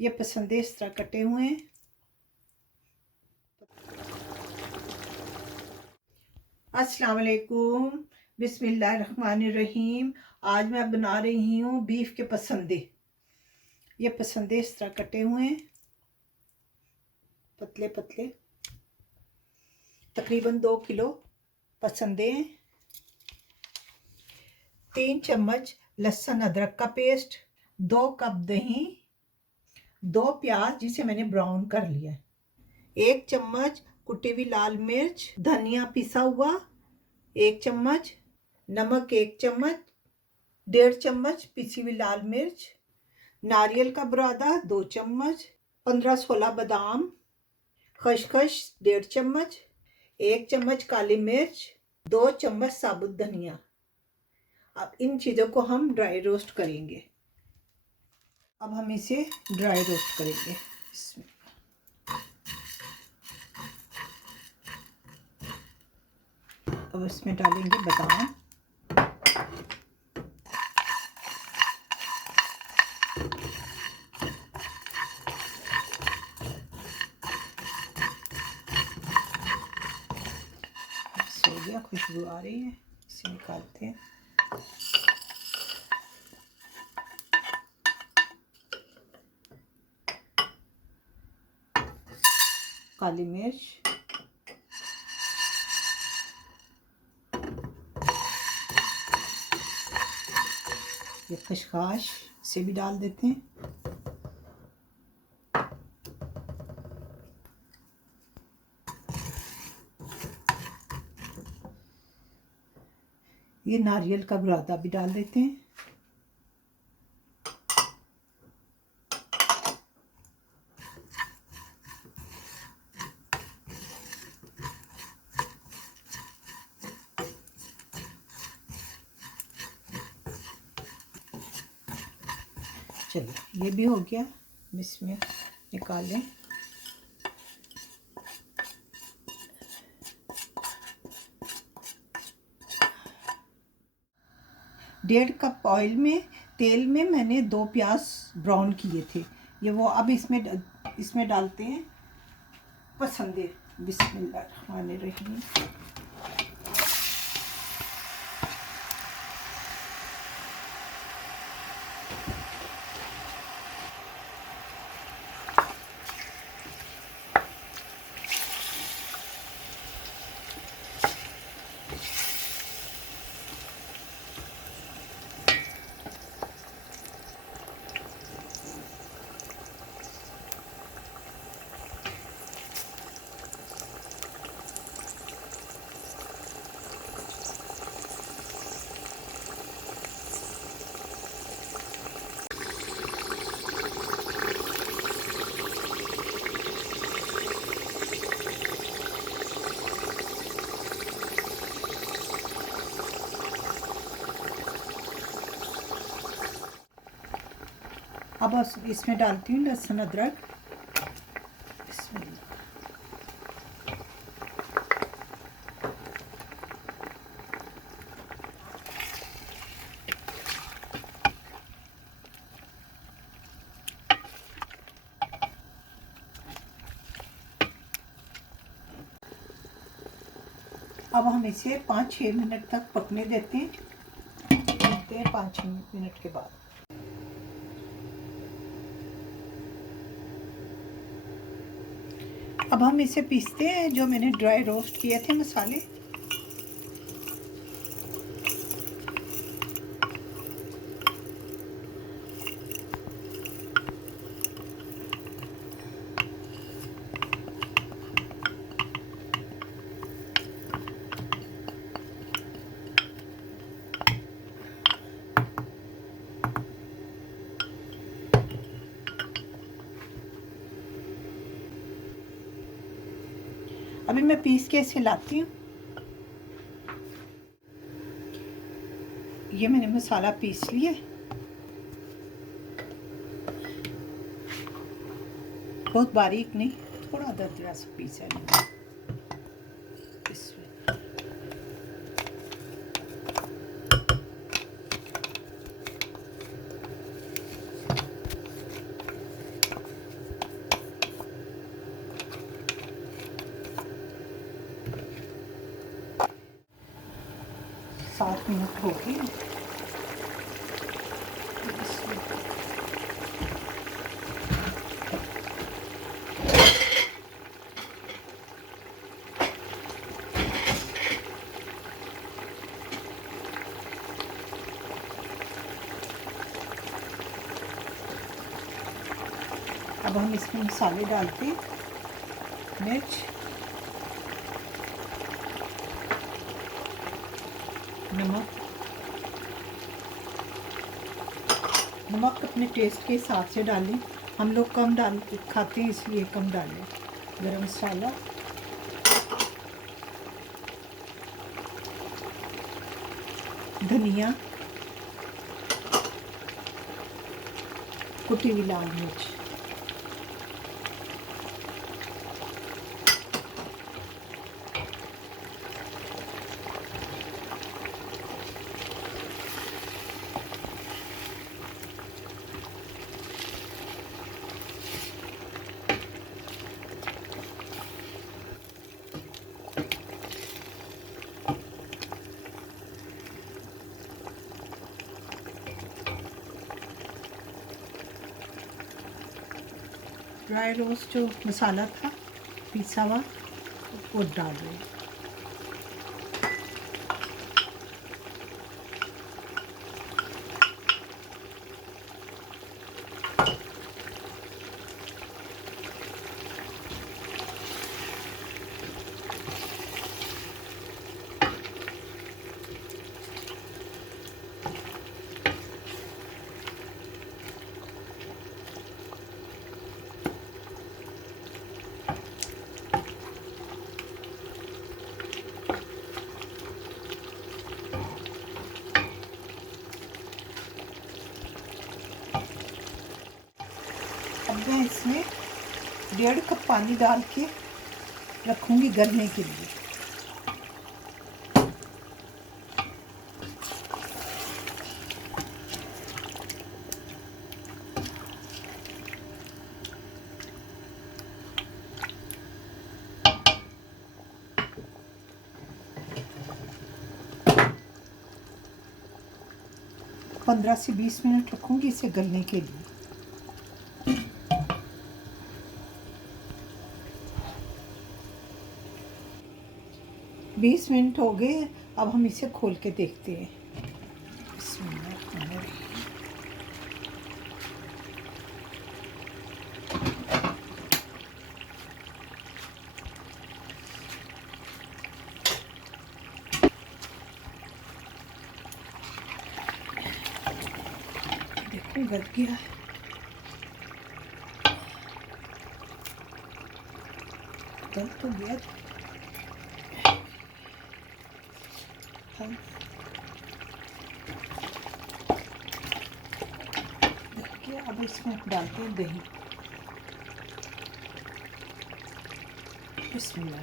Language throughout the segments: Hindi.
ये पसंदे इस तरह कटे हुए हैं। अस्सलाम वालेकुम, बिस्मिल्लाहिर्रहमानिर्रहीम। आज मैं बना रही हूँ बीफ के पसंदे। ये पसंदे इस तरह कटे हुए हैं, पतले पतले। तकरीबन 2 किलो पसंदे हैं। 3 चम्मच लहसुन अदरक का पेस्ट, 2 कप दही, 2 प्याज जिसे मैंने ब्राउन कर लिया है, 1 चम्मच कुटी हुई लाल मिर्च, धनिया पिसा हुआ 1 चम्मच, नमक 1 चम्मच, 1.5 चम्मच पिसी हुई लाल मिर्च, नारियल का बुरादा 2 चम्मच, 15-16 बादाम, खसखस 1.5 चम्मच, 1 चम्मच काली मिर्च, 2 चम्मच साबुत धनिया। अब इन चीज़ों को हम ड्राई रोस्ट करेंगे। अब हम इसे ड्राई रोस्ट करेंगे। इसमें अब इसमें डालेंगे बादाम, हो गया, खुशबू आ रही है, इसे निकालते हैं। काली मिर्च, ये खसखस से भी डाल देते हैं। ये नारियल का बुरादा भी डाल देते हैं। चलिए ये भी हो गया, इसमें निकालें। डेढ़ कप तेल में मैंने 2 प्याज ब्राउन किए थे, ये वो अब इसमें डालते हैं पसंदे। बिस्मिल्लाहिर्रहमानिर्रहीम। अब इसमें डालती हूँ लहसुन अदरक। अब हम इसे 5-6 मिनट तक पकने देते हैं। 5-6 मिनट के बाद अब हम इसे पीसते हैं, जो मैंने ड्राई रोस्ट किए थे मसाले। अभी मैं पीस के इसे लाती हूँ। ये मैंने मसाला पीस लिया, बहुत बारीक नहीं, थोड़ा दरदरा सा पीसा है। 7 मिनट हो गए। अब हम इसमें मसाले डालते हैं। मिर्च, नमक अपने टेस्ट के हिसाब से डालें। हम लोग कम खाते हैं इसलिए कम डालें। गरम मसाला, धनिया, कुटी हुई लाल मिर्च। ड्राई रोस्ट जो मसाला था पिसा हुआ वो डाल दें। अब मैं इसमें 1.5 कप पानी डाल के रखूँगी गलने के लिए। पंद्रह से 20 मिनट रखूँगी इसे गलने के लिए। 20 मिनट हो गए। अब हम इसे खोल के देखते हैं। देखो गल गया है। गल तो गया। देखिए अब इसमें डालते हैं दही। बिस्मिल्लाह।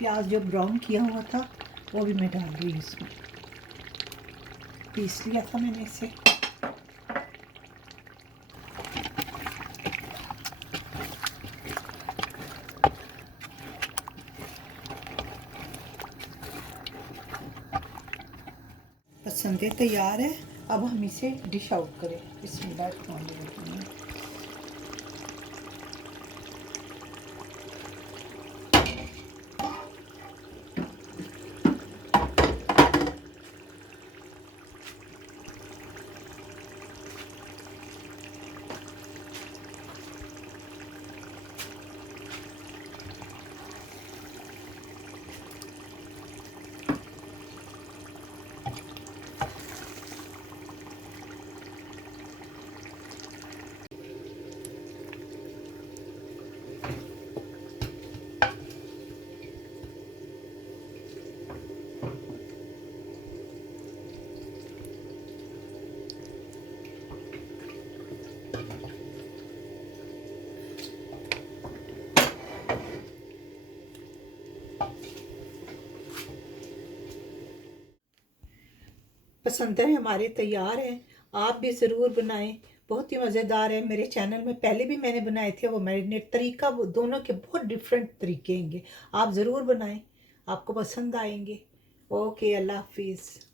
प्याज जो ब्राउन किया हुआ था वो भी मैं डाल रही हूँ इसमें। पीस लिया था मैंने इसे। पसंदे तैयार है। अब हम इसे डिश आउट करें। बिस्मिल्लाह। पसंद है हमारे तैयार हैं, आप भी ज़रूर बनाएं। बहुत ही मज़ेदार है। मेरे चैनल में पहले भी मैंने बनाए थे, वो मैरिनेट तरीका वो दोनों के बहुत डिफरेंट तरीके होंगे। आप ज़रूर बनाएं, आपको पसंद आएंगे। ओके, अल्लाह हाफिज़।